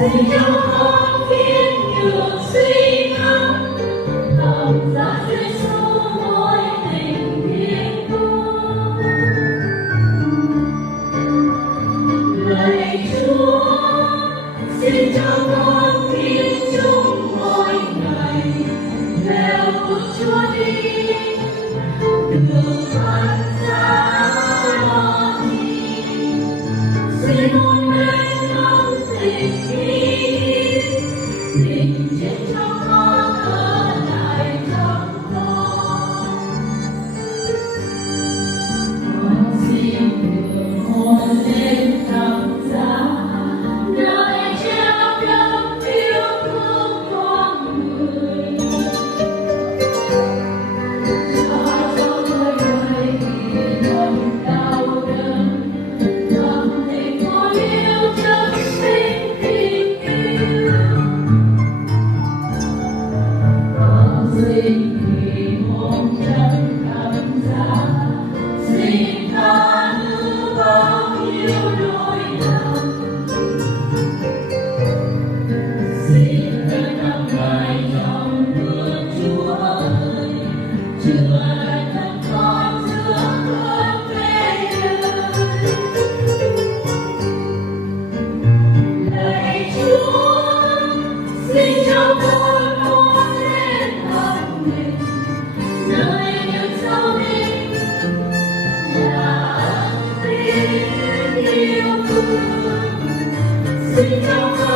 Xin cho con thiên nhược suy ngẫm lòng giá Giêsu mỗi tình thiên cung. Lạy Chúa, xin cho con thiên chung mỗi ngày theo bước Chúa đi đường phật giáo lo chi. Xin hôn lên lòng tình tình chết cho con ở lại trong con. Con xin được hôn lên thập giá nơi treo đấng yêu thương con người. Cho tôi đời vì lòng đau đớn lòng tình con yêu chân sinh tình yêu. Xin vì hôn nhân thánh giá, xin tha thứ bao nhiêu lỗi lầm, xin hãy nắm lại trong thương Chúa ơi, chữa lành thân con giữa cơn mê đời. Lạy Chúa, xin cho con hôn lên lòng mình nơi những sâu đêm là tiếng yêu thương. Xin cho con